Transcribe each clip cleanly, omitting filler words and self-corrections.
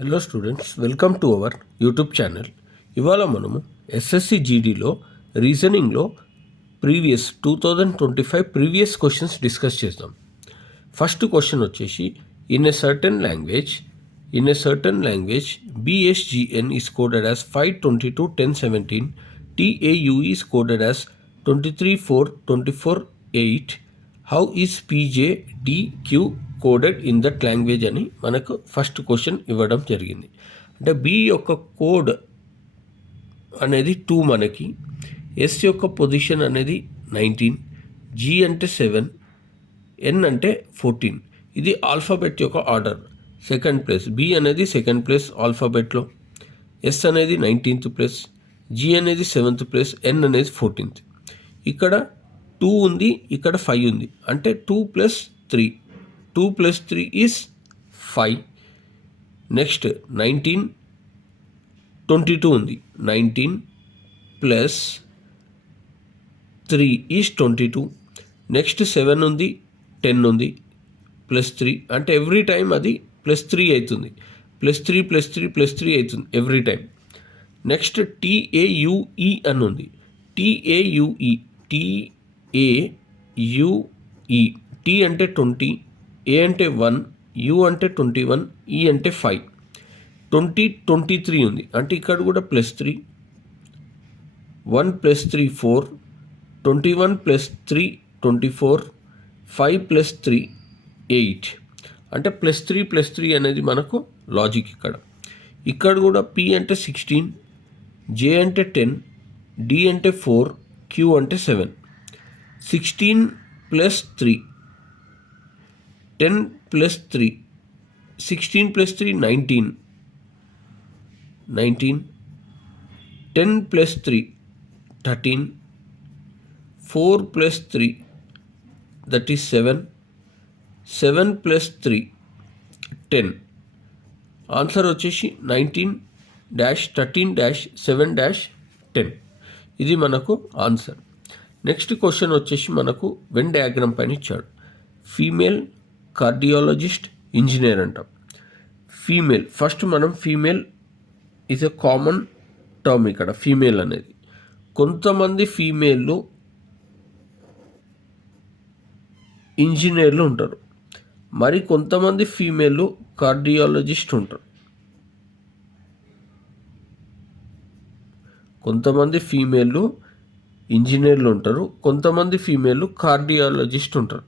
Hello students, welcome to our YouTube channel. ఇవాళ మనము SSC జీడీలో రీజనింగ్లో 2025 previous questions discuss చేద్దాం. First question వచ్చేసి in a certain language BSGN is coded as 522.1017, TAU is coded as 23.4.24.8. How is PJDQ coded in that language అని మనకు first question ఇవ్వడం జరిగింది. అంటే B యొక్క కోడ్ అనేది 2 మనకి, ఎస్ యొక్క పొజిషన్ అనేది 19, జీ అంటే 7, ఎన్ అంటే 14. ఇది ఆల్ఫాబెట్ యొక్క ఆర్డర్. సెకండ్ ప్లేస్ బి అనేది సెకండ్ ప్లేస్ ఆల్ఫాబెట్లో, ఎస్ అనేది 19th ప్లేస్, జీ అనేది 7th ప్లేస్, ఎన్ అనేది 14th. ఇక్కడ 2 ఉంది, ఇక్కడ 5 ఉంది. అంటే 2 + 3 ఈజ్ 5. నెక్స్ట్ 19, 22 ఉంది. 19 + 3 ఈజ్ 22. నెక్స్ట్ 7 ఉంది, 10 ఉంది, +3 అంటే ఎవ్రీ టైం అది +3 అవుతుంది. +3 అవుతుంది ఎవ్రీ టైం. నెక్స్ట్ TAUE అని ఉంది. TAUE T అంటే 20, A అంటే 1, U అంటే 21, E అంటే 5. 23 ఉంది. అంటే ఇక్కడ కూడా +3, 1 + 3 4, 21 + 3 24, 5 + 3 8. అంటే +3 అనేది మనకు లాజిక్. ఇక్కడ కూడా P అంటే 16, J అంటే 10, D అంటే 4, Q అంటే 7. 16 + 3, 10 + 3, 16 + 3 19, 10 + 3 13, 4 + 3 that is 7, 7 + 3 10. ఆన్సర్ వచ్చేసి 19-13-7-10. ఇది మనకు ఆన్సర్. నెక్స్ట్ క్వశ్చన్ వచ్చేసి మనకు వెన్ డయాగ్రామ్ పైన ఇచ్చాడు. ఫీమేల్ కార్డియాలజిస్ట్ ఇంజనీర్ అంటాం. ఫీమేల్ ఫస్ట్ మనం female is a common term. ఇక్కడ ఫీమేల్ అనేది కొంతమంది ఫీమేళ్ళు ఇంజనీర్లు ఉంటారు, మరి కొంతమంది ఫీమేళ్ళు కార్డియాలజిస్ట్ ఉంటారు. కొంతమంది ఫీమేళ్ళు ఇంజనీర్లు ఉంటారు, కొంతమంది ఫీమేళ్ళు కార్డియాలజిస్ట్ ఉంటారు.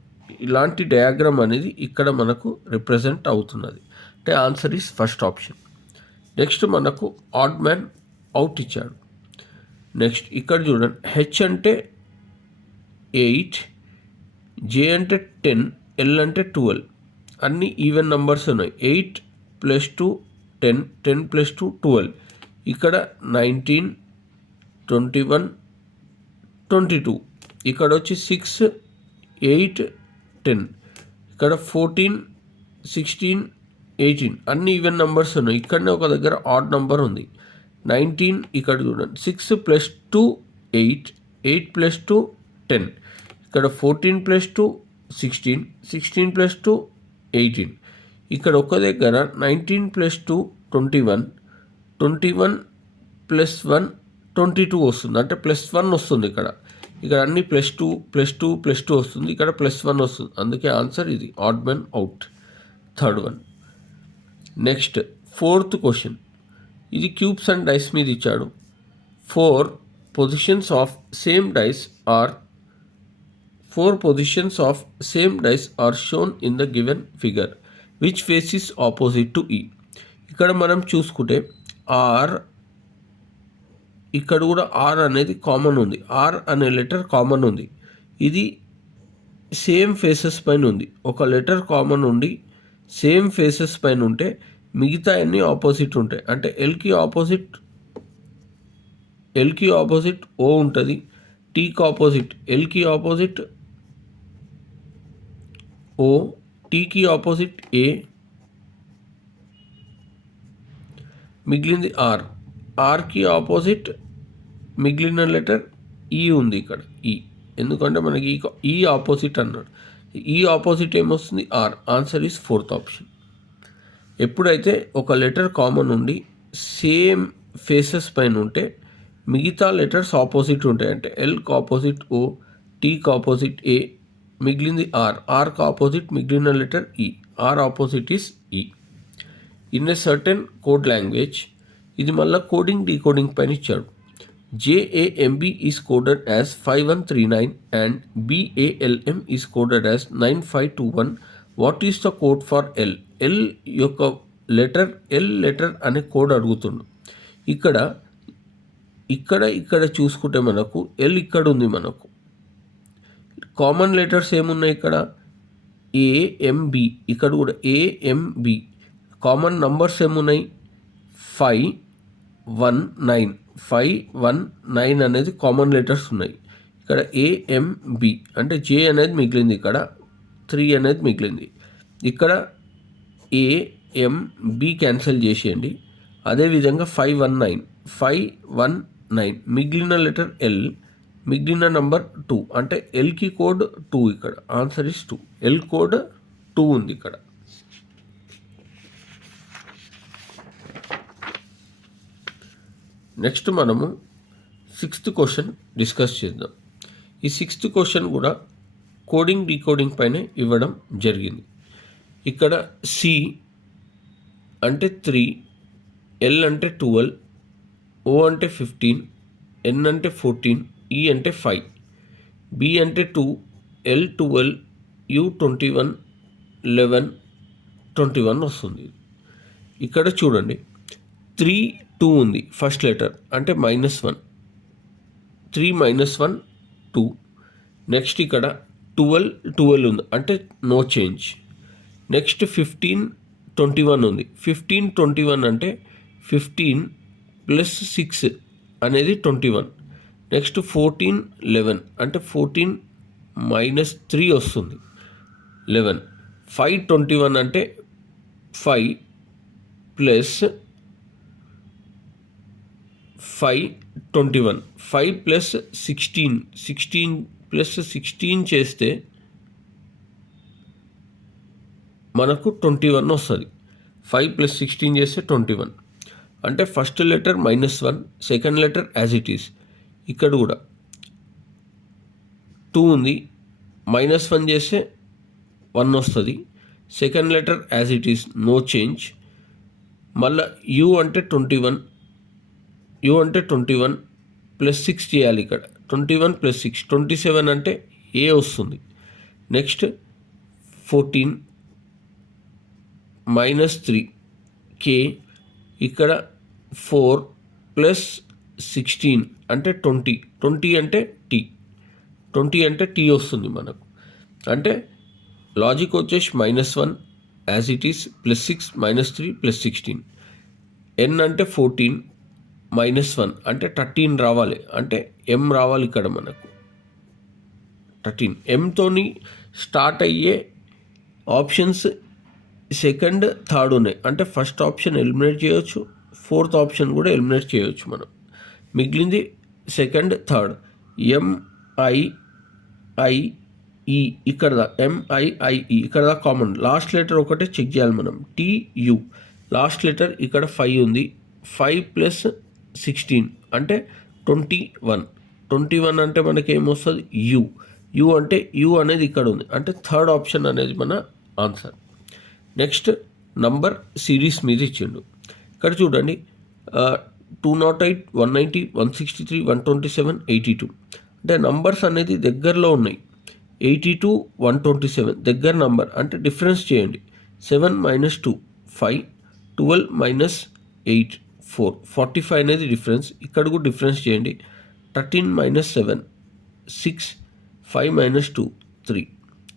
ఇలాంటి డయాగ్రామ్ అనేది ఇక్కడ మనకు రిప్రజెంట్ అవుతున్నది. అంటే answer is first option. Next మనకు ఆడ్ మ్యాన్ అవుట్ ఇచ్చాడు. నెక్స్ట్ ఇక్కడ చూడండి, హెచ్ అంటే 8, జే అంటే 10, ఎల్ అంటే 12. అన్ని ఈవెన్ నంబర్స్ ఉన్నాయి. 8 + 2 10, 10 + 2 12. ఇక్కడ 19, 21, 22. ఇక్కడ వచ్చి 6, 8, 10. ఇక్కడ 14, 16, 18. అన్ని ఈవెన్ నంబర్స్ ఉన్నాయి. ఇక్కడనే ఒక దగ్గర ఆడ్ నంబర్ ఉంది, 19. ఇక్కడ చూడండి, 6 + 2 8, 8 + 2 10. ఇక్కడ 14 + 2 16, 16 + 2 18. ఇక్కడ ఒక దగ్గర 19 + 2 21, 21 + 1 22 వస్తుంది. అంటే +1 వస్తుంది. ఇక్కడ అన్ని +2 +2 +2 వస్తుంది. ఇక్కడ +1 వస్తుంది. అందుకే ఆన్సర్ ఇది odd man out, third one. Next fourth question. ఇది క్యూబ్స్ అండ్ డైస్ మీద ఇచ్చాడు. 4 positions of same dice are shown in the given figure which face is opposite to E. ఇక్కడ మనం చూసుకుంటే ఆర్, ఇక్కడ కూడా ఆర్ అనేది కామన్ ఉంది. ఆర్ అనే లెటర్ కామన్ ఉంది. ఇది సేమ్ ఫేసెస్ పైన ఉంది. ఒక లెటర్ కామన్ ఉండి సేమ్ ఫేసెస్ పైన ఉంటే మిగతా అన్ని ఆపోజిట్ ఉంటాయి. అంటే ఎల్కి ఆపోజిట్ ఓ ఉంటుంది, టీకి ఆపోజిట్ ఎల్కి ఆపోజిట్ ఓ, టీకి ఆపోజిట్ ఏ, మిగిలింది ఆర్. ఆర్కి ఆపోజిట్ మిగిలిన లెటర్ ఈ ఉంది. ఇక్కడ ఈ, ఎందుకంటే మనకి ఈ ఆపోజిట్ అన్నాడు. ఈ ఆపోజిట్ ఏమొస్తుంది, R. Answer is fourth option. ఎప్పుడైతే ఒక లెటర్ కామన్ ఉండి సేమ్ ఫేసెస్ పైన ఉంటే మిగతా లెటర్స్ ఆపోజిట్ ఉంటాయి. అంటే ఎల్కి ఆపోజిట్ ఓ, టీకి ఆపోజిట్ ఏ, మిగిలింది ఆర్కి ఆపోజిట్ మిగిలిన లెటర్ ఈ, ఆర్ ఆపోజిట్ ఈస్ ఈ. In a certain code language, ఇది మళ్ళీ కోడింగ్ డీకోడింగ్ పైన ఇచ్చాడు. JAMB is coded as 5139 and BALM is coded as 9521. What is the code for L? L యొక్క లెటర్ అనే కోడ్ అడుగుతుండు. ఇక్కడ చూసుకుంటే మనకు ఎల్ ఇక్కడ ఉంది. మనకు కామన్ లెటర్స్ ఏమున్నాయి ఇక్కడ? AMB, ఇక్కడ కూడా AMB. కామన్ నంబర్స్ ఏమున్నాయి? 519 519 అనేది కామన్ లెటర్స్ ఉన్నాయి. ఇక్కడ AMB అంటే జే అనేది మిగిలింది, ఇక్కడ 3 అనేది మిగిలింది. ఇక్కడ AMB క్యాన్సిల్ చేసేయండి. అదేవిధంగా 519 మిగిలిన లెటర్ ఎల్, మిగిలిన నంబర్ 2 అంటే ఎల్కి కోడ్ 2. ఇక్కడ ఆన్సర్ ఇస్ 2. ఎల్ కోడ్ 2 ఉంది ఇక్కడ. నెక్స్ట్ మనము 6th క్వశ్చన్ డిస్కస్ చేద్దాం. ఈ 6th క్వశ్చన్ కూడా కోడింగ్ డీకోడింగ్ పైన ఇవ్వడం జరిగింది. ఇక్కడ సి అంటే 3, ఎల్ అంటే 12, ఓ అంటే 15, ఎన్ అంటే 14, ఈ అంటే 5, బి అంటే 2, ఎల్ 12, యు 21, 11, 21 వస్తుంది. ఇక్కడ చూడండి 3, 2 ఉంది ఫస్ట్ లెటర్ అంటే -1, 3 -1 2. నెక్స్ట్ ఇక్కడ 12 ఉంది అంటే నో చేంజ్. నెక్స్ట్ 15 21 ఉంది. 15 21 అంటే 15 + 6 అనేది 21. నెక్స్ట్ 14 11 అంటే 14 -3 వస్తుంది 11. 5 21 అంటే 5 + 5 21. 5 + 16 16 + 16 చేస్తే మనకు 21 వస్తుంది. 5 + 16 చేస్తే 21 అంటే first letter -1, second letter as it is. ఇక్కడ కూడా 2 ఉంది, -1 చేస్తే 1 వస్తుంది. Second letter as it is no change. మళ్ళీ యూ అంటే 21 + 6 చేయాలి. ఇక్కడ 21 + 6 27 అంటే ఏ వస్తుంది. నెక్స్ట్ 14 -3 కే, ఇక్కడ 4 + 16 అంటే 20 అంటే టీ, 20 అంటే టీ వస్తుంది మనకు. అంటే లాజిక్ వచ్చేసి -1 యాజ్ ఇట్ ఈస్ +6 -3 + 16. ఎన్ అంటే 14 -1 అంటే 13 రావాలి. అంటే ఎం రావాలి ఇక్కడ మనకు 13. ఎంతోని స్టార్ట్ అయ్యే ఆప్షన్స్ సెకండ్ థర్డ్ ఉన్నాయి. అంటే ఫస్ట్ ఆప్షన్ ఎలిమినేట్ చేయొచ్చు, ఫోర్త్ ఆప్షన్ కూడా ఎలిమినేట్ చేయొచ్చు మనం. మిగిలింది సెకండ్ థర్డ్. MIIE ఇక్కడ MIIE ఇక్కడ కామన్. లాస్ట్ లెటర్ ఒకటే చెక్ చేయాలి మనం. TU లాస్ట్ లెటర్ ఇక్కడ 5 ఉంది. 5 + 16 అంటే 21 అంటే మనకి ఏమొస్తుంది? యు అంటే యు అనేది ఇక్కడ ఉంది. అంటే థర్డ్ ఆప్షన్ అనేది మన ఆన్సర్. నెక్స్ట్ నంబర్ సిరీస్ మీద ఇచ్చిండు. ఇక్కడ చూడండి 208 190 163 127 82 అంటే నంబర్స్ అనేది దగ్గరలో ఉన్నాయి. 82 127 దగ్గర నంబర్ అంటే డిఫరెన్స్ చేయండి. 7 - 2 5, 12 - 8 4, 45 అనేది డిఫరెన్స్. ఇక్కడ కూడా డిఫరెన్స్ చేయండి. 13 - 7 6, 5 - 2 3,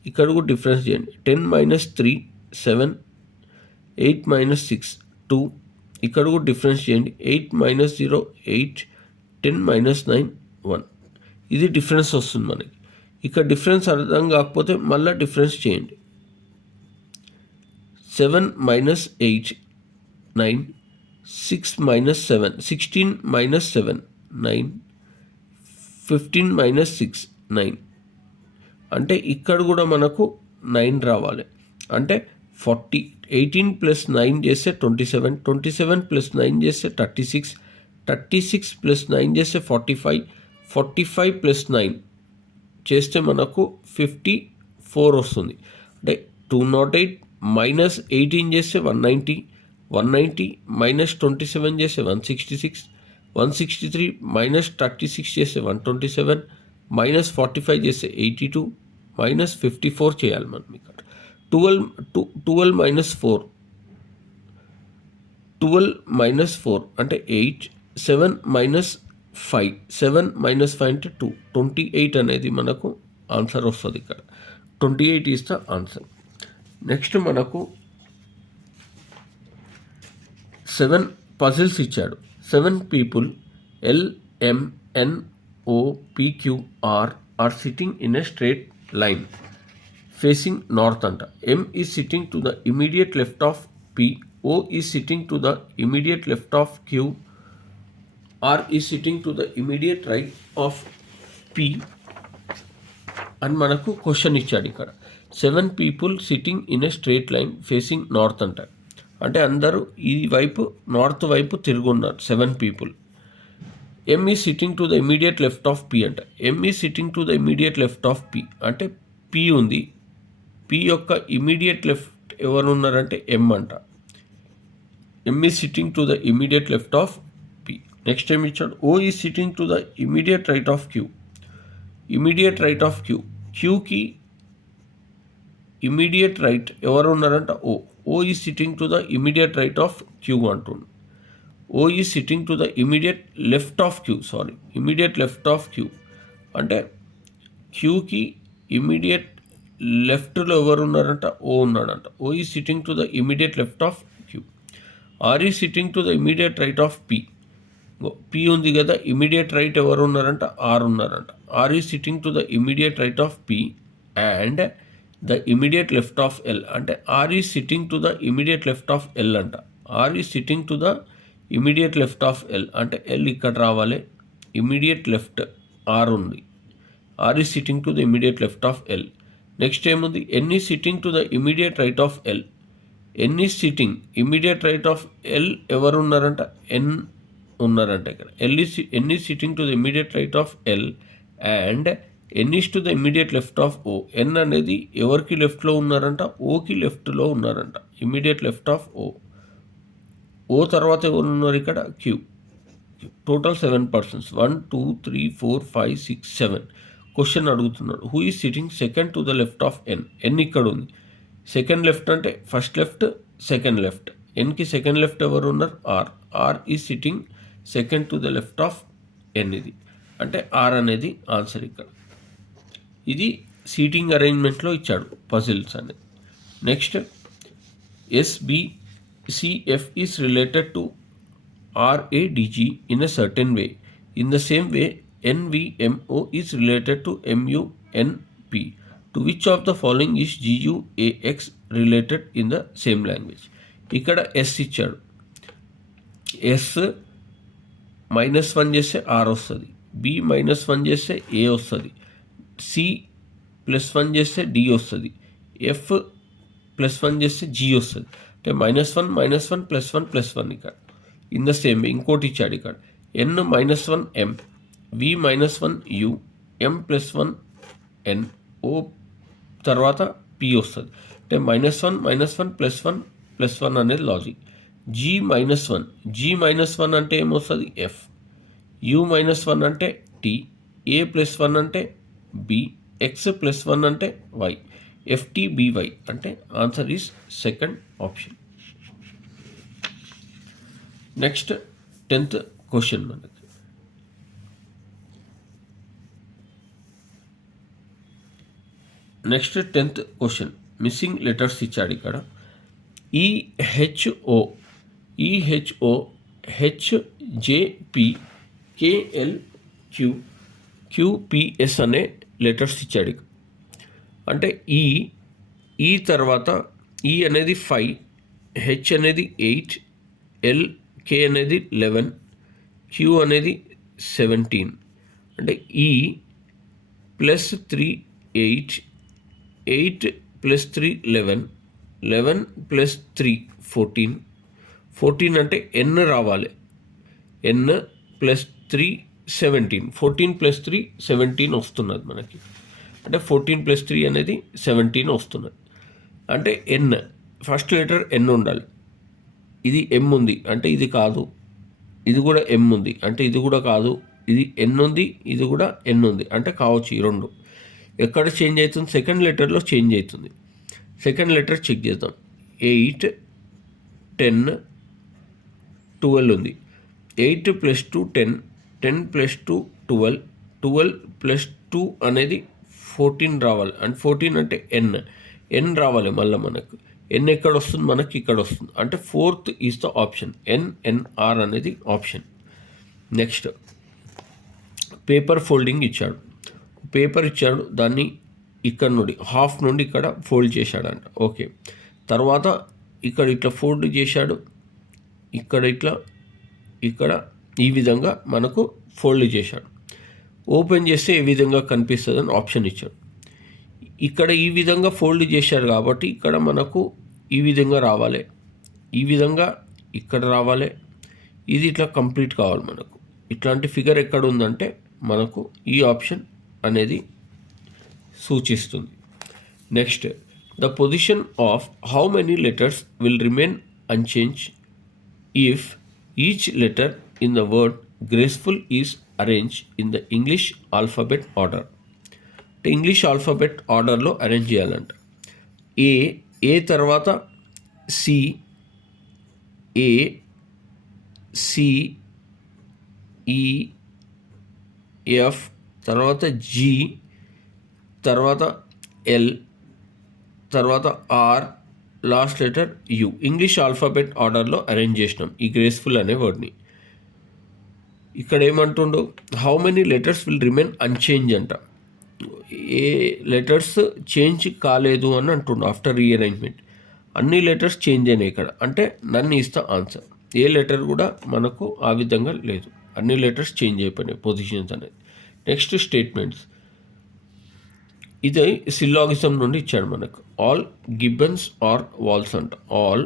ఇక్కడ కూడా డిఫరెన్స్ చేయండి. 10 - 3 7, 8 - 6 2, ఇక్కడ కూడా డిఫరెన్స్ చేయండి. 8 - 0 8, 10 - 9 1. ఇది డిఫరెన్స్ వస్తుంది మనకి. ఇక్కడ డిఫరెన్స్ అర్థం కాకపోతే మళ్ళీ డిఫరెన్స్ చేయండి. 7 - 8 9, 6 - 7 16 - 7 9, 15 - 6 9. అంటే ఇక్కడ కూడా మనకు 9 రావాలి. అంటే 18 ప్లస్ 9 చేస్తే 27, 27 ప్లస్ 9 చేస్తే 36, 36 ప్లస్ 9 చేస్తే 45, 45 ప్లస్ 9 చేస్తే మనకు 54 వస్తుంది. అంటే 208 మైనస్ 18 చేస్తే 190, 190 మైనస్ 27 చేస్తే 166, 163 మైనస్ 36 చేస్తే 127, మైనస్ 45 చేస్తే 82, మైనస్ 54 చేయాలి మనం ఇక్కడ. 12 మైనస్ 4, 12 మైనస్ 4 అంటే 8, 7 మైనస్ 5, 7 మైనస్ 5 అంటే 2, 28 అనేది మనకు ఆన్సర్ వస్తుంది ఇక్కడ. 28 ఈస్ ద ఆన్సర్. నెక్స్ట్ మనకు 7 పజిల్స్ ఇచ్చాడు. 7 people LMNOPQR are sitting in a straight line facing north అంట. M is sitting to the immediate left of P, O is sitting to the immediate left of Q, R is sitting to the immediate right of P అని మనకు question ఇచ్చాడు ఇక్కడ. 7 people sitting in a straight line facing north అంట. అంటే అందరూ ఈ వైపు north వైపు తిరుగున్నారు 7 people. M is sitting to the immediate left of P అంట. M is sitting to the immediate left of P అంటే P ఉంది. P యొక్క ఇమీడియట్ లెఫ్ట్ ఎవరు ఉన్నారంటే M అంట. M is sitting to the immediate left of P. Next ఏం ఇచ్చాడు? O is sitting to the immediate right of Q. Immediate right of Q. Qకి immediate right ఎవరు ఉన్నారంట O. O is sitting to the immediate right of Q అంటుండు. O is sitting to the immediate left of Q. Immediate left of Q అంటే Qకి immediate లెఫ్ట్లో ఎవరు ఉన్నారంట? O ఉన్నాడంట. O is sitting to the immediate left of Q. R is sitting to the immediate right of P. P ఉంది కదా, immediate right ఎవరు ఉన్నారంట? R ఉన్నారంట. R is sitting to the immediate right of P and the immediate left of L అంటే R is sitting to the immediate left of L అంట. R is sitting to the immediate left of L అంటే L ఇక్కడ రావాలి. Immediate left R ఉంది. R is sitting to the immediate left of L. Next ఏముంది? N is sitting to the immediate right of L. N is sitting immediate right of L ఎవరు ఉన్నారంట? N ఉన్నారంట ఇక్కడ. N is sitting to the immediate right of L and N is to the immediate left of O. N అనేది ఎవరికి లెఫ్ట్లో ఉన్నారంట? Oకి లెఫ్ట్లో ఉన్నారంట. Immediate left of O. O తర్వాత ఎవరు ఉన్నారు ఇక్కడ? Q. Total 7 persons. 1 2 3 4 5 6 7. క్వశ్చన్ అడుగుతున్నాడు. Who is sitting second to the left of N. N ఇక్కడ ఉంది. సెకండ్ లెఫ్ట్ అంటే ఫస్ట్ లెఫ్ట్, సెకండ్ లెఫ్ట్. Nకి సెకండ్ లెఫ్ట్ ఎవరు ఉన్నారు? R. R is sitting second to the left of N. ఇది అంటే R అనేది ఆన్సర్ ఇక్కడ. ఇది సీటింగ్ అరేంజ్మెంట్లో ఇచ్చాడు పజిల్స్ అనేది. Next SBCF is related to RADG in a certain way. In the same way NVMO is related to MUNP. To which of the following is GUAX related in the same language? ఇక్కడ S ఇచ్చాడు. S -1 చేస్తే R వస్తుంది. B -1 చేస్తే A వస్తుంది. C +1 చేస్తే D వస్తుంది. F +1 చేస్తే G వస్తుంది. అంటే -1 -1 +1 +1 ఇక్కడ. ఇన్ ద సేమ్ వే ఇంకోటి ఇచ్చాడు ఇక్కడ. N -1 M, V -1 U, M +1 N, O తర్వాత P వస్తుంది. అంటే -1 -1 +1 +1 అనేది లాజిక్. G -1 అంటే ఏమొస్తుంది? F. U -1 అంటే T, A +1 అంటే B, X +1 అంటే Y, FTBY అంటే answer is second option. Next 10th question మనకి. Next 10th question. Missing letters ఇచ్చాడు ఇక్కడ. EHO, HJP, KLQ, QPS అనే లెటర్స్ ఇచ్చాడు. అంటే ఈ తర్వాత E అనేది 5, H అనేది 8, K అనేది 11, Q అనేది 17. అంటే E +3 8, 8 + 3 11, 11 + 3 14. 14 అంటే n రావాలి. n + 3 17. 14 + 3 17 వస్తున్నది మనకి. అంటే 14 + 3 అనేది 17 వస్తున్నది. అంటే n ఫస్ట్ లెటర్ n ఉండాలి. ఇది m ఉంది అంటే ఇది కాదు. ఇది కూడా m ఉంది అంటే ఇది కూడా కాదు. ఇది n ఉంది, ఇది కూడా n ఉంది అంటే కావచ్చు ఈ రెండు. ఎక్కడ చేంజ్ అవుతుంది? సెకండ్ లెటర్లో చేంజ్ అవుతుంది. సెకండ్ లెటర్ చెక్ చేద్దాం. 8 10 12 ఉంది. 8 + 2 10, 10 + 2 12, 12 + 2 అనేది 14 రావాలి. అండ్ 14 అంటే n రావాలి. మళ్ళీ మనకు n ఎక్కడ వస్తుంది? మనకి ఇక్కడ వస్తుంది. అంటే 4th is the option. NNR అనేది ఆప్షన్. నెక్స్ట్ పేపర్ ఫోల్డింగ్ ఇచ్చాడు. పేపర్ ఇచ్చాడు, దాన్ని ఇక్కడ నుండి హాఫ్ నుండి ఇక్కడ ఫోల్డ్ చేశాడంట. ఓకే, తర్వాత ఇక్కడ ఇట్లా ఫోల్డ్ చేశాడు, ఇక్కడ ఇట్లా, ఇక్కడ ఈ విధంగా మనకు ఫోల్డ్ చేశాడు. ఓపెన్ చేస్తే ఏ విధంగా కనిపిస్తుంది అని ఆప్షన్ ఇచ్చాడు. ఇక్కడ ఈ విధంగా ఫోల్డ్ చేశాడు కాబట్టి ఇక్కడ మనకు ఈ విధంగా రావాలి, ఈ విధంగా ఇక్కడ రావాలి. ఇది ఇట్లా కంప్లీట్ కావాలి మనకు. ఇట్లాంటి ఫిగర్ ఎక్కడ ఉందంటే మనకు ఈ ఆప్షన్ అనేది సూచిస్తుంది. Next, the position of how many letters will remain unchanged if each letter in the word graceful is arrange in the English alphabet order. అంటే ఇంగ్లీష్ ఆల్ఫాబెట్ ఆర్డర్లో అరేంజ్ చేయాలంట. ఏ తర్వాత C, A, C, E, F, తర్వాత G, తర్వాత L, తర్వాత R, last letter U. English alphabet ఆర్డర్లో arrange చేసినాం ఈ గ్రేస్ఫుల్ అనే వర్డ్ని. ఇక్కడ ఏమంటుండో, how many letters will remain unchanged అంట. ఏ లెటర్స్ చేంజ్ కాలేదు అని అంటుండు ఆఫ్టర్ రీఅరేంజ్మెంట్. అన్ని లెటర్స్ చేంజ్ అయినాయి ఇక్కడ, అంటే నన్ను ఇస్తా ఆన్సర్. ఏ లెటర్ కూడా మనకు ఆ విధంగా లేదు, అన్ని లెటర్స్ చేంజ్ అయిపోయినాయి పొజిషన్స్ అనేది. నెక్స్ట్ స్టేట్మెంట్స్, ఇది సిల్లాగిజం నుండి ఇచ్చాడు మనకు. ఆల్ గిబ్బన్స్ ఆర్ వాల్స్ అంట. All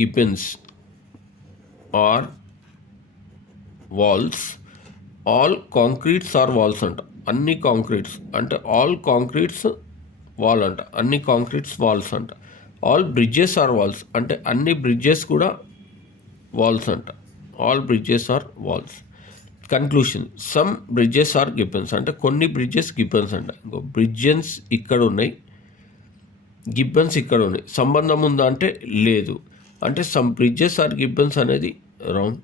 gibbons are walls. All concretes are walls అంట. అన్ని కాంక్రీట్స్ అంటే ఆల్ కాంక్రీట్స్ వాల్ అంట, అన్ని కాంక్రీట్స్ వాల్స్ అంట. ఆల్ బ్రిడ్జెస్ ఆర్ వాల్స్ అంటే అన్ని బ్రిడ్జెస్ కూడా వాల్స్ అంట. All bridges are walls. Conclusion, some bridges are gibbons అంటే కొన్ని బ్రిడ్జెస్ గిబ్బన్స్ అంట. ఇంకో బ్రిడ్జెస్ ఇక్కడ ఉన్నాయి, గిబ్బన్స్ ఇక్కడ ఉన్నాయి. సంబంధం ఉందా అంటే లేదు. అంటే సమ్ బ్రిడ్జెస్ ఆర్ గిబ్బన్స్ అనేది wrong.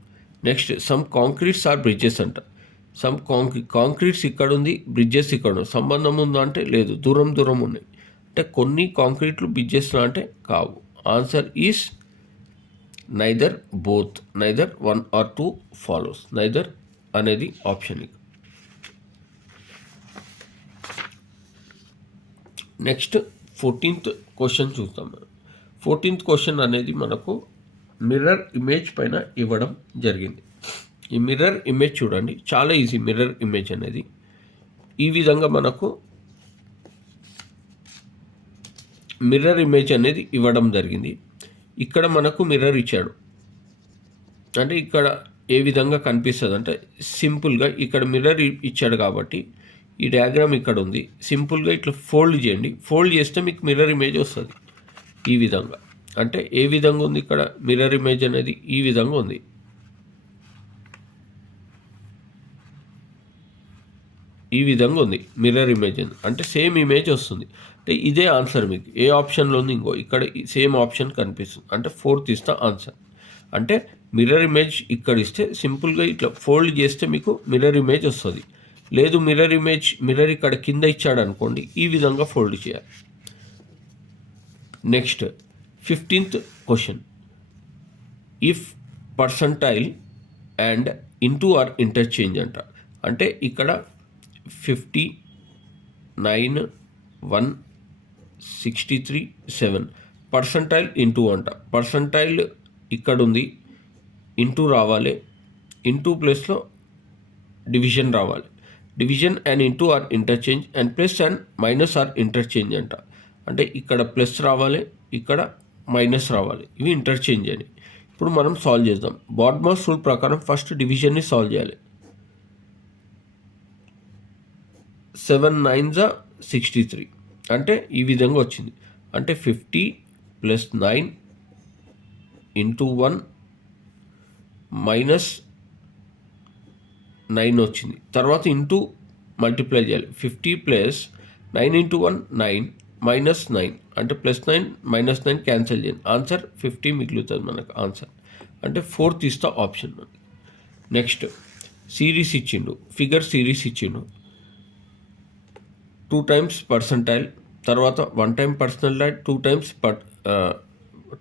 Next, some concretes are bridges అంట. సమ్ కాంక్రీట్స్ ఇక్కడ ఉంది, బ్రిడ్జెస్ ఇక్కడ ఉంది. సంబంధం ఉందా అంటే లేదు, దూరం దూరం ఉన్నాయి. అంటే కొన్ని కాంక్రీట్లు బ్రిడ్జెస్లో అంటే కావు. Answer is neither both. Neither 1 or 2 follows. Neither అనేది ఆప్షన్. నెక్స్ట్ 14th క్వశ్చన్ చూద్దాం. 14th క్వశ్చన్ అనేది మనకు మిర్రర్ ఇమేజ్ పైన ఇవ్వడం జరిగింది. ఈ మిర్రర్ ఇమేజ్ చూడండి, చాలా ఈజీ. మిర్రర్ ఇమేజ్ అనేది ఈ విధంగా మనకు మిర్రర్ ఇమేజ్ అనేది ఇవ్వడం జరిగింది. ఇక్కడ మనకు మిర్రర్ ఇచ్చాడు, అంటే ఇక్కడ ఏ విధంగా కనిపిస్తుంది అంటే సింపుల్గా ఇక్కడ మిర్రర్ ఇచ్చాడు కాబట్టి ఈ డయాగ్రామ్ ఇక్కడ ఉంది. సింపుల్గా ఇట్లా ఫోల్డ్ చేయండి. ఫోల్డ్ చేస్తే మీకు మిర్రర్ ఇమేజ్ వస్తుంది ఈ విధంగా. అంటే ఏ విధంగా ఉంది ఇక్కడ మిర్రర్ ఇమేజ్ అనేది? ఈ విధంగా ఉంది. ఈ విధంగా ఉంది మిర్రర్ ఇమేజ్ అంటే సేమ్ ఇమేజ్ వస్తుంది. అంటే ఇదే ఆన్సర్ మీకు ఏ ఆప్షన్లో ఉంది, ఇంకో ఇక్కడ సేమ్ ఆప్షన్ కనిపిస్తుంది. అంటే 4th ఇస్ ద ఆన్సర్. అంటే మిర్రర్ ఇమేజ్ ఇక్కడ ఇస్తే సింపుల్గా ఇట్లా ఫోల్డ్ చేస్తే మీకు మిర్రర్ ఇమేజ్ వస్తుంది. లేదు మిర్రర్ ఇక్కడ కింద ఇచ్చాడు అనుకోండి, ఈ విధంగా ఫోల్డ్ చేయాలి. Next 15th question, if percentile and into are interchange అంట. అంటే ఇక్కడ 59 1 63 7 పర్సంటైల్ ఇంటూ అంట. పర్సంటైల్ ఇక్కడ ఉంది, ఇంటూ రావాలి. ఇంటూ ప్లస్లో డివిజన్ రావాలి. Division and into are interchange and plus and minus are interchange అంట. అంటే ఇక్కడ ప్లస్ రావాలి, ఇక్కడ మైనస్ రావాలి. ఇవి ఇంటర్చేంజ్ అని. ఇప్పుడు మనం సాల్వ్ చేద్దాం. బాడ్మాస్ రూల్ ప్రకారం ఫస్ట్ డివిజన్ని సాల్వ్ చేయాలి. 7 9 63 అంటే ఈ విధంగా వచ్చింది. అంటే 50 + 9 × 1 -9 వచ్చింది. తర్వాత ఇంటూ మల్టిప్లై చేయాలి. 50 + 9 × 1 9 -9 అంటే +9 -9 క్యాన్సిల్ చేయండి. ఆన్సర్ 50 మిగులుతుంది మనకు ఆన్సర్. అంటే 4th ఇస్ ద ఆప్షన్ మనకి. నెక్స్ట్ సిరీస్ ఇచ్చిండు, ఫిగర్ సిరీస్ ఇచ్చిండు. 2 times పర్సంటైల్, తర్వాత 1 time పర్సంటైల్,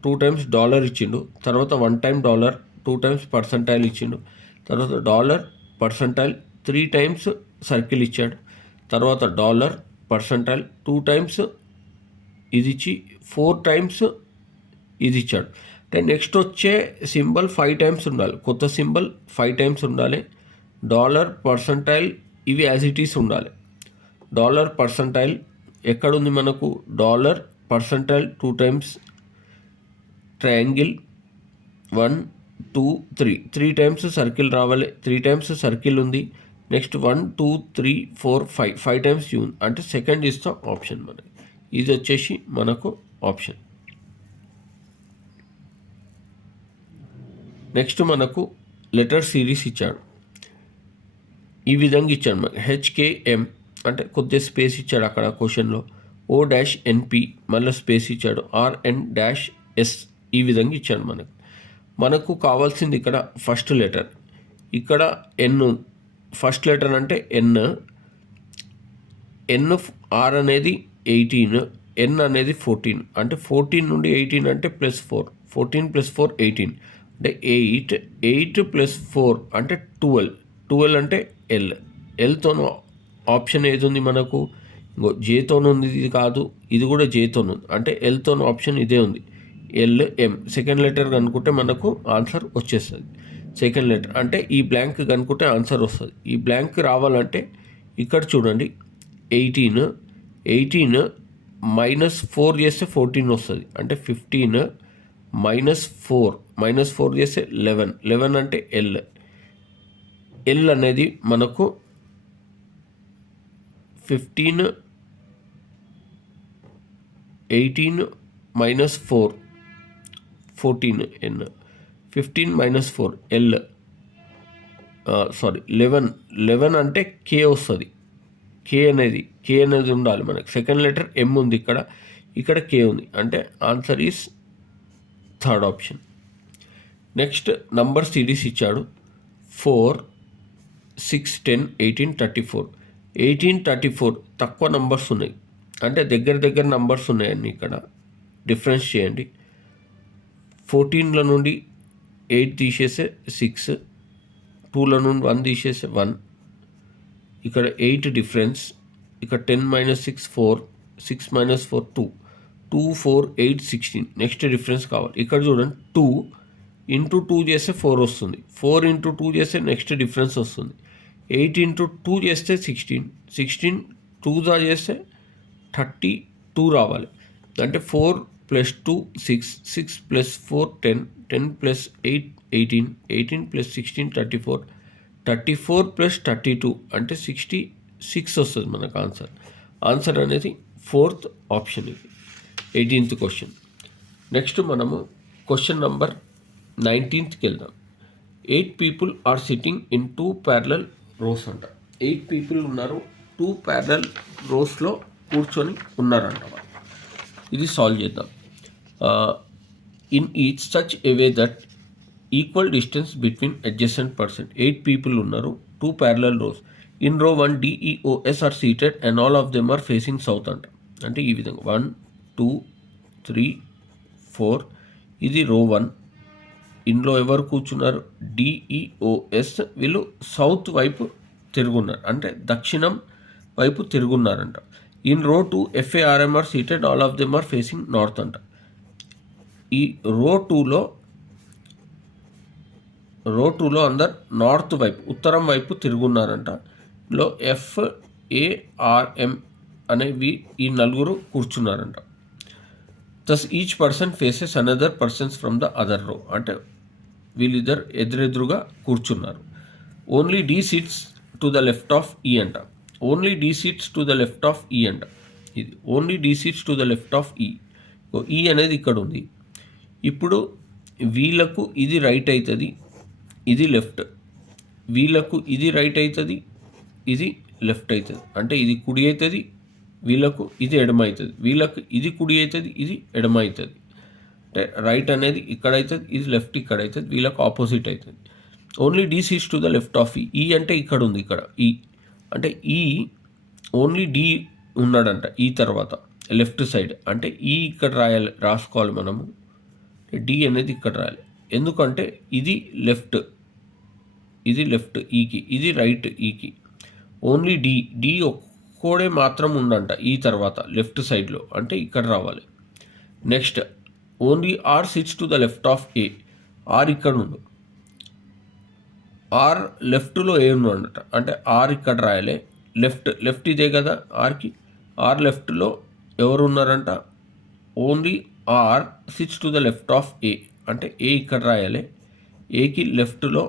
2 times డాలర్ ఇచ్చిండు, తర్వాత 1 time డాలర్, 2 times పర్సంటైల్ ఇచ్చిండు, తర్వాత డాలర్ పర్సంటైల్ 3 times సర్కిల్ ఇచ్చాడు, తర్వాత డాలర్ పర్సంటైల్ 2 times ఇది ఇచ్చి 4 times ఇది ఇచ్చాడు. అంటే నెక్స్ట్ వచ్చే సింబల్ 5 times ఉండాలి. కొత్త సింబల్ 5 times ఉండాలి. డాలర్ పర్సంటైల్ ఇవి యాజ్ ఇట్ ఈస్ ఉండాలి. డాలర్ పర్సంటైల్ ఎక్కడుంది మనకు? Dollar percentile 2 times triangle 1 2 3 3 times circle రావాలి. 3 times సర్కిల్ ఉంది. నెక్స్ట్ 1 2 3 4 5 times యూ అంటే సెకండ్ ఇస్ ద ఆప్షన్ మనకి. ఇది వచ్చేసి మనకు ఆప్షన్. నెక్స్ట్ మనకు లెటర్ సిరీస్ ఇచ్చాడు. ఈ విధంగా ఇచ్చాడు మనకి. HKM అంటే కొద్దిగా స్పేస్ ఇచ్చాడు అక్కడ క్వశ్చన్లో. O-NP మళ్ళీ స్పేస్ ఇచ్చాడు. RN-S ఈ విధంగా ఇచ్చాడు మనకు కావాల్సింది ఇక్కడ ఫస్ట్ లెటర్. ఇక్కడ N ఫస్ట్ లెటర్ అంటే N R అనేది 18, N అనేది 14. అంటే 14 నుండి 18 అంటే +4, 14 + 4 18 అంటే 8 + 4 అంటే 12 అంటే Lతోనూ ఆప్షన్ ఏది ఉంది మనకు? ఇంకో జేతోను ఉంది. ఇది కాదు, ఇది కూడా జేతోను ఉంది. అంటే Lతోను ఆప్షన్ ఇదే ఉంది. LM సెకండ్ లెటర్ కనుక్కుంటే మనకు ఆన్సర్ వచ్చేస్తుంది. సెకండ్ లెటర్ అంటే ఈ బ్లాంక్ కనుక్కుంటే ఆన్సర్ వస్తుంది. ఈ బ్లాంక్ రావాలంటే ఇక్కడ చూడండి 18 -4 చేస్తే 14 వస్తుంది. అంటే 15 -4 చేస్తే 11 అంటే L అనేది మనకు 15 18 -4 14 N 15 - 4 L 11 అంటే K వస్తుంది. K అనేది ఉండాలి మనకి. సెకండ్ లెటర్ M ఉంది, ఇక్కడ K ఉంది. అంటే answer is third option. Next number series ఇచ్చాడు. 4 6 10 18 34 34 తక్కువ నంబర్స్ ఉన్నాయి. అంటే దగ్గర నంబర్స్ ఉన్నాయండి. ఇక్కడ డిఫరెన్స్ చేయండి. 14 నుండి 8 తీసేస్తే 6, 2 నుండి 1 తీసేస్తే 1, ఇక్కడ 8 డిఫరెన్స్. ఇక్కడ 10 - 6 4, 6 - 4 2, 2 4 8 16 నెక్స్ట్ డిఫరెన్స్ కావాలి. ఇక్కడ చూడండి 2 × 2 చేస్తే 4 వస్తుంది. 4 × 2 చేస్తే నెక్స్ట్ డిఫరెన్స్ వస్తుంది. 8 × 2 చేస్తే 16, 16 2 చేస్తే 32 రావాలి. అంటే 4 + 2 6, 6 + 4 10, 10 + 8 18, 18 + 16 34, 34 + 32 అంటే 66 వస్తుంది మనకు ఆన్సర్ అనేది 4th ఆప్షన్. ఇది 18th క్వశ్చన్. నెక్స్ట్ మనము క్వశ్చన్ నంబర్ 19కి వెళ్దాం. 8 people are sitting in 2 parallel rows అంట. 8 people ఉన్నారు, 2 parallel rowsలో కూర్చొని ఉన్నారంట. ఇది సాల్వ్ చేద్దాం. In each such a way that equal distance between adjacent person. 8 people ఉన్నారు, 2 parallel rows. In row 1 DEOS are seated and all of them are facing south అంట. అంటే ఈ విధంగా 1 2 3 4 ఇది రో 1. ఇందులో ఎవరు కూర్చున్నారు? DEOS. వీళ్ళు సౌత్ వైపు తిరుగున్నారు, అంటే దక్షిణం వైపు తిరుగున్నారంట. In row 2 FARM are seated all of them are facing north అంట. ఈ రో 2లో అందరు నార్త్ వైపు, ఉత్తరం వైపు తిరుగున్నారంట. లో FARM అనేవి ఈ నలుగురు కూర్చున్నారంట. Thus each person faces another persons from the other row. అంటే వీళ్ళిద్దరు ఎదురెదురుగా కూర్చున్నారు. Only D sits to the left of E అంట. Only D sits to the left of E అంట. ఇది only D sits to the left of E. E అనేది ఇక్కడ ఉంది. ఇప్పుడు వీళ్ళకు ఇది రైట్ అవుతుంది, ఇది లెఫ్ట్. వీళ్ళకు ఇది రైట్ అవుతుంది, ఇది లెఫ్ట్ అవుతుంది. అంటే ఇది కుడి అవుతుంది, వీళ్ళకు ఇది ఎడమ అవుతుంది. వీళ్ళకు ఇది కుడి అవుతుంది, ఇది ఎడమ అవుతుంది. అంటే రైట్ అనేది ఇక్కడ అవుతుంది, ఇది లెఫ్ట్ ఇక్కడ అవుతుంది. వీళ్ళకు ఆపోజిట్ అవుతుంది. Only D sits to the left of E. ఈ అంటే ఇక్కడ ఉంది, ఇక్కడ ఈ. అంటే ఈ ఓన్లీ డి ఉన్నాడంట ఈ తర్వాత లెఫ్ట్ సైడ్. అంటే ఈ ఇక్కడ రాసుకోవాలి మనము. డి అనేది ఇక్కడ రాయాలి. ఎందుకంటే ఇది లెఫ్ట్, ఇది లెఫ్ట్ ఈకి, ఇది రైట్ ఈకి. ఓన్లీ డి ఒక్కోడే మాత్రం ఉండంట ఈ తర్వాత లెఫ్ట్ సైడ్లో. అంటే ఇక్కడ రావాలి. Next only R sits to the left of A. R ఇక్కడ ఉండు. ఆర్ లెఫ్ట్లో ఏ ఉన్నాడట. అంటే ఆర్ ఇక్కడ రాయాలి. లెఫ్ట్ ఇదే కదా ఆర్కి. ఆర్ లెఫ్ట్లో ఎవరు ఉన్నారంట? Only R sits to the left of A. అంటే ఏ ఇక్కడ రాయాలి. ఏకి లెఫ్ట్లో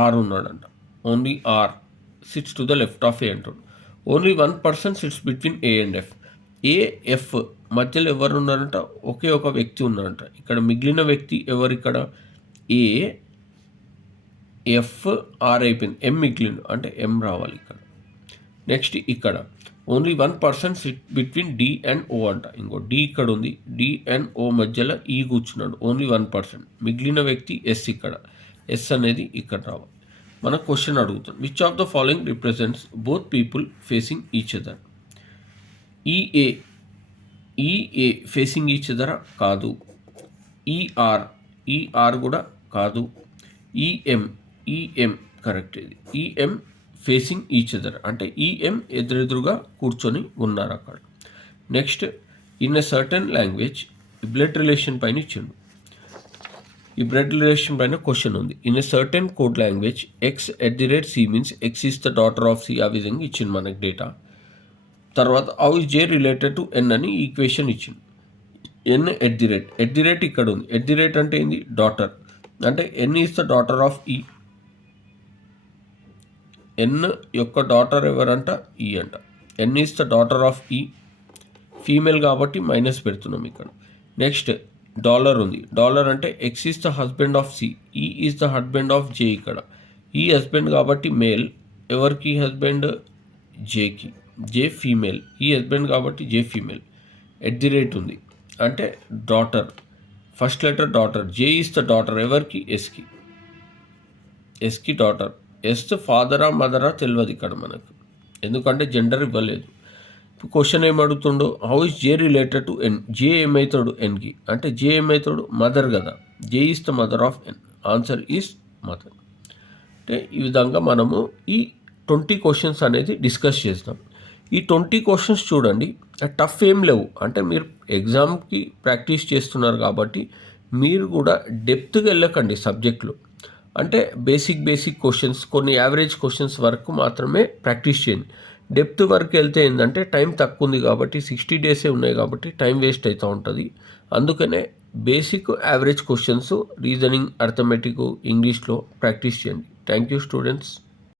ఆర్ ఉన్నాడంట. Only R sits to the left of A అంటాడు. Only one person sits between A and F. A F మధ్యలో ఎవరు ఉన్నారంట? ఒకే ఒక వ్యక్తి ఉన్నారంట. ఇక్కడ మిగిలిన వ్యక్తి ఎవరు? ఇక్కడ ఏ ఎఫ్ ఆర్ అయిపోయింది, ఎం మిగిలిండు. అంటే ఎం రావాలి ఇక్కడ. నెక్స్ట్ ఇక్కడ only one person sit between D and O అంట. ఇంకో డి ఇక్కడ ఉంది, డి అండ్ ఓ మధ్యలో ఈ కూర్చున్నాడు. ఓన్లీ 1%. మిగిలిన వ్యక్తి ఎస్ ఇక్కడ. ఎస్ అనేది ఇక్కడ రావాలి. మన క్వశ్చన్ అడుగుతాం. Which of the following represents both people facing each other? E A facing each అదరా? కాదు. ఈఆర్ కూడా కాదు. E M correct. ఇది ఈఎం ఫేసింగ్ ఈచ్ అదర్. అంటే ఈఎం ఎదురెదురుగా కూర్చొని ఉన్నారు అక్కడ. Next in a certain language blood relation పైన ఇచ్చిండు. ఈ బ్లడ్ రిలేషన్ పైన క్వశ్చన్ ఉంది. In a certain code language x@c means x is the daughter of c. ఆ విధంగా ఇచ్చింది మనకు డేటా. తర్వాత how is J related to n అని ఈక్వేషన్ ఇచ్చింది. n@. ఇక్కడ ఉంది. @ అంటే ఏంది? డాటర్. అంటే n is the daughter of E. N యొక్క డాటర్ ఎవరంట? ఈ అంట. N is the daughter of E. Female కాబట్టి మైనస్ పెడుతున్నాం ఇక్కడ. నెక్స్ట్ డాలర్ ఉంది. డాలర్ అంటే X is the husband of C. E is the husband of J. ఇక్కడ E husband కాబట్టి మేల్. ఎవరికి హస్బెండ్? జేకి. J female. ఈ హస్బెండ్ కాబట్టి జే ఫీమేల్. @ ఉంది అంటే daughter. First letter daughter. J is the daughter ఎవరికి? ఎస్కి daughter. Yes ఫాదరా మదరా తెలియదు ఇక్కడ మనకు, ఎందుకంటే జెండర్ ఇవ్వలేదు. ఇప్పుడు క్వశ్చన్ ఏమడుగుతుండో, how is J related to N? J ఏమవుతాడు ఎన్కి? అంటే జే ఏమవుతాడు? మదర్ కదా. J is the mother of N. Answer is mother. అంటే ఈ విధంగా మనము ఈ 20 క్వశ్చన్స్ అనేది డిస్కస్ చేస్తాం. ఈ 20 క్వశ్చన్స్ చూడండి, టఫ్ ఏం లేవు. అంటే మీరు ఎగ్జామ్కి ప్రాక్టీస్ చేస్తున్నారు కాబట్టి మీరు కూడా డెప్త్గా వెళ్ళకండి సబ్జెక్ట్లో. అంటే బేసిక్ క్వశ్చన్స్, కొన్ని యావరేజ్ క్వశ్చన్స్ వరకు మాత్రమే ప్రాక్టీస్ చేయండి. డెప్త్ వరకు వెళ్తే ఏంటంటే టైం తక్కువ ఉంది కాబట్టి 60 డేసే ఉన్నాయి కాబట్టి టైం వేస్ట్ అవుతూ ఉంటుంది. అందుకనే basic average questions, reasoning, arithmetic, ఇంగ్లీష్లో ప్రాక్టీస్ చేయండి. Thank you students.